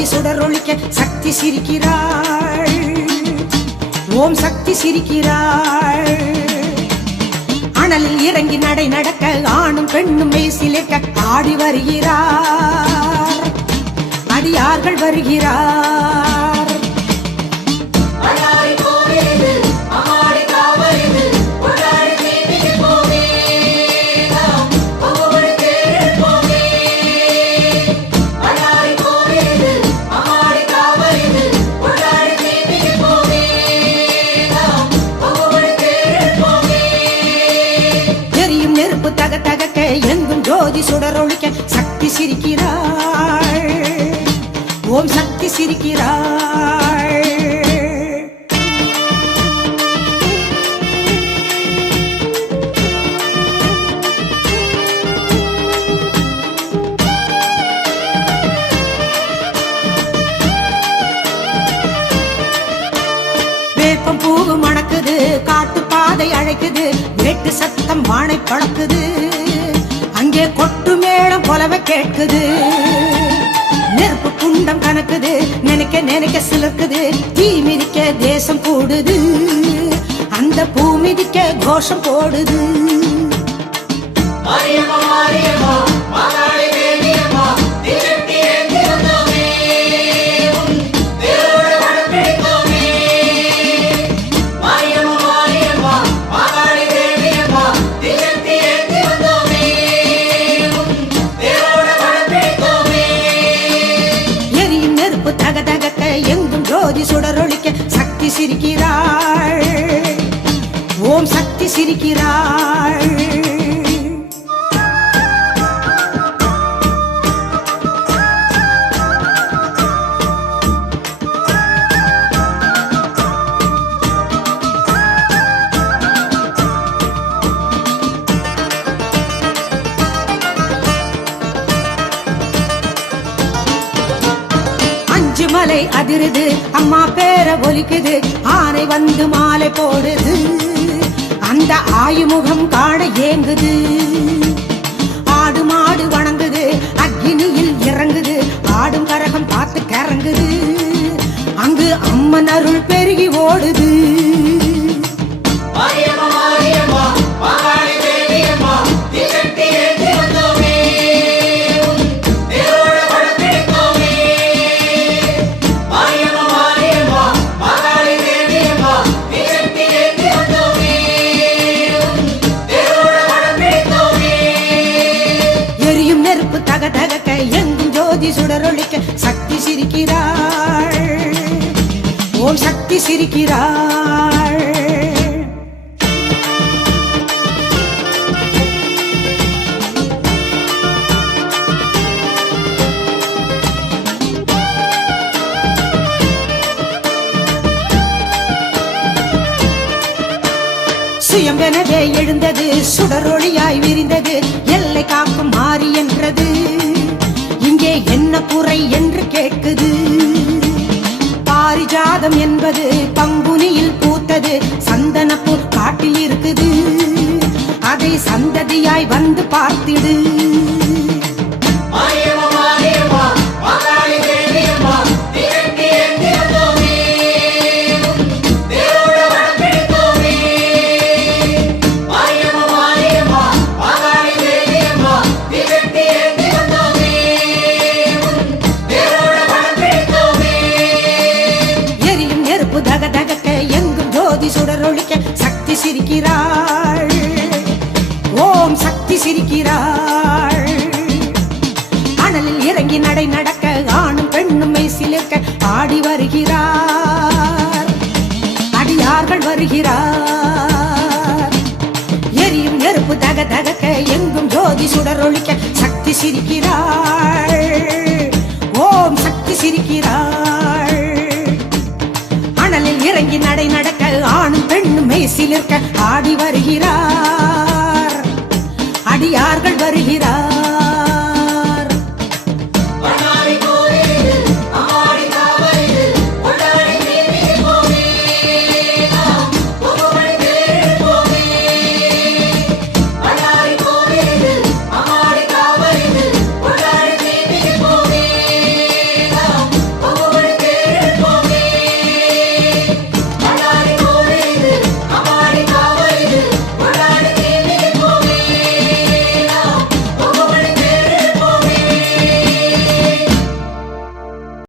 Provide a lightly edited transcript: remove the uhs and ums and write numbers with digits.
ஜோதி சுடரொளிக்க சக்தி சிரிக்கிறாள். ஓம் சக்தி சிரிக்கிறாள். அனலில் இறங்கி நடை நடக்க ஆணும் பெண்ணும் மெய்சிலிருக்க ஆடி வருகிறார். அடியார்கள் வருகிறார். தக தகக்க எங்கும் ஜோதி சுடரொளிக்க சக்தி சிரிக்கிறாள். ஓம் சக்தி சிரிக்கிறாள். வேப்பம் பூவு மணக்குது, காட்டு பாதை அழைக்குது, வேட்டு சத்தம் வானை பழக்குது, அங்கே கொட்டு மேளம் போலவே கேட்குது. நெருப்பு குண்டம் கணக்குது, நினைக்க நினைக்க சிலர்க்குது, தீ மிதிக்க தேசம் கூடுது, அந்த பூ மிதிக்க கோஷம் போடுது. தக தகக்க எங்கும் ஜோதி சுடரொளிக்க சக்தி சிரிக்கிறாள். ஓம் சக்தி சிரிக்கிறாள். மலை அதிருது, அம்மா பேர ஒலிக்குது, ஆனை வந்து மாலை போடுது, அந்த ஆயுமுகம் காண ஏங்குது. ஆடு மாடு வணங்குது, அக்னியில் இறங்குது, ஆடும் கரகம் பார்த்து கறங்குது, அங்கு அம்மன் அருள் பெருகி ஓடுது. தக தகக்க எங்கும் ஜோதி சுடரொளிக்க சக்தி சிரிக்கிறாள். ஓம் சக்தி சிரிக்கிறாள். சுயம்பெனவே எழுந்தது, சுடரொளியாய் விரிந்தது, எல்லை காக்கும் மாறி என்றது, இங்கே என்ன குறை என்று கேட்குது. பாரிஜாதம் என்பது பங்குனியில் பூத்தது, சந்தனப்பூர் காட்டில் இருக்குது, அதை சந்ததியாய் வந்து பார்த்திடு. தக தகக்க எங்கும் ஜோதி சுடரொளிக்க சக்தி சிரிக்கிறாள். ஓம் சக்தி சிரிக்கிறாள். அனலில் இறங்கி நடை நடக்க ஆணும் பெண்ணும் மெய்சிலிருக்க ஆடி வருகிறார். அடியார்கள் வருகிறார். எரியும் நெருப்பு தக தகக்க எங்கும் ஜோதி சுடரொளிக்க சக்தி சிரிக்கிறாள். ஓம் சக்தி சிரிக்கிறாள். அனலில் இறங்கி நடை நடக்க ஆணும் பெண்ணும் மெய்சிலிருக்க ஆடி வருகிறார்.